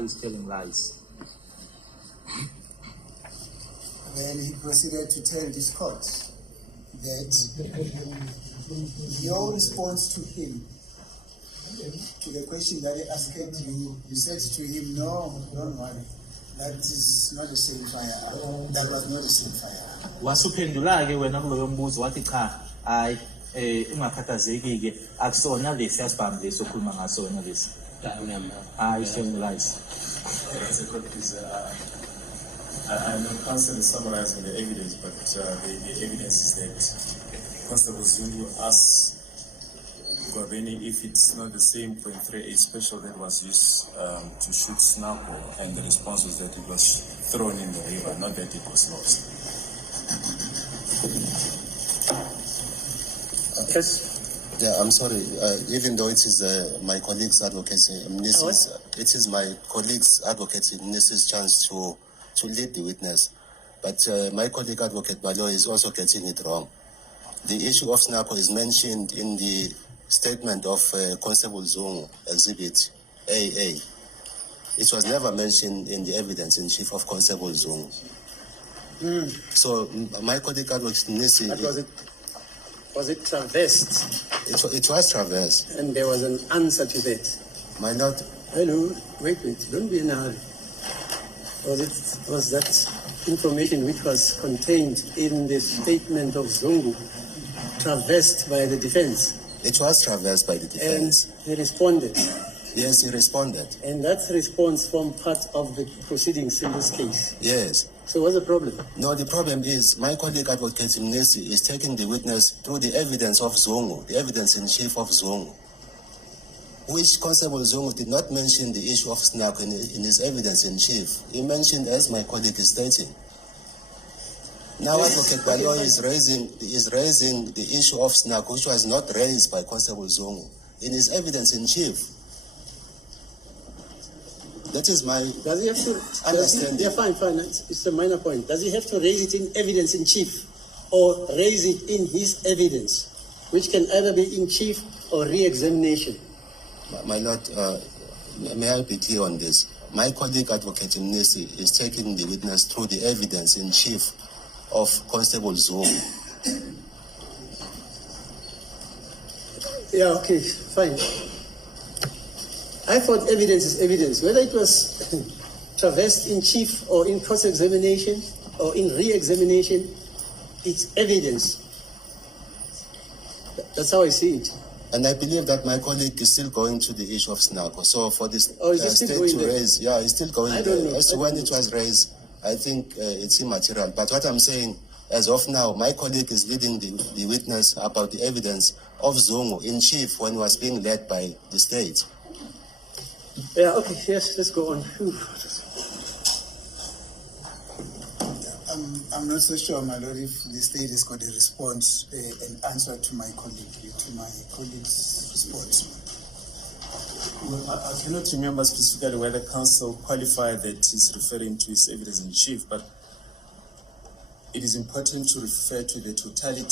he's telling lies. Then he proceeded to tell this court that your response to him, to the question that he asked you, you said to him, no, don't worry, that is not the same firearm. That was not the same firearm. Wasuphendula-ke wena kuloyo mbuzo wathi cha, hayi ungakhathazeki-ke akusona lesi asibambe lesi okhuluma ngaso wena lesi. He's telling lies. I'm not constantly summarizing the evidence, but the evidence is that Constable Zungu asked Gwabini if it's not the same .38 special that was used to shoot Snapper, and the response was that it was thrown in the river, not that it was lost. Yes. Yeah, I'm sorry. Even though it is my colleague's advocacy, it is my colleague's advocacy, Mrs. chance to lead the witness. But my colleague advocate Malo is also getting it wrong. The issue of SNACO is mentioned in the statement of Constable Zungu, Exhibit AA. It was never mentioned in the evidence in chief of Constable Zungu. So my colleague advocate Was it traversed? It was traversed. And there was an answer to that. My lord. Hello, wait, don't be in a hurry. Was that information which was contained in the statement of Zungu traversed by the defense? It was traversed by the defense. And he responded? Yes, he responded. And that response formed part of the proceedings in this case? Yes. So what's the problem? No, the problem is my colleague advocate Mnesi is taking the witness through the evidence of Zungu, the evidence in chief of Zungu, which Constable Zungu did not mention the issue of SNAC in his evidence in chief. He mentioned, as my colleague is stating. Now Advocate Balo is raising the issue of SNAC, which was not raised by Constable Zungu in his evidence in chief. That is my Does he have to understanding. Yeah, fine. It's a minor point. Does he have to raise it in evidence in chief or raise it in his evidence, which can either be in chief or re-examination? My lord, may I be clear on this? My colleague Advocate Mnesi is taking the witness through the evidence in chief of Constable Zungu. Yeah, okay, fine. I thought evidence is evidence. Whether it was traversed in chief or in cross-examination or in re-examination, it's evidence. That's how I see it. And I believe that my colleague is still going to the issue of SNACO. So for this state to there? raise, yeah, it's still going I there. don't know. As to when it was raised, I think it's immaterial. But what I'm saying, as of now, my colleague is leading the witness about the evidence of Zungu in chief when he was being led by the state. Yeah, okay, yes, let's go on. I'm not so sure, my lord, if the state has got a response, an answer to my colleague's response. Well, I cannot remember specifically whether counsel qualified that he's referring to his evidence in chief, but it is important to refer to the totality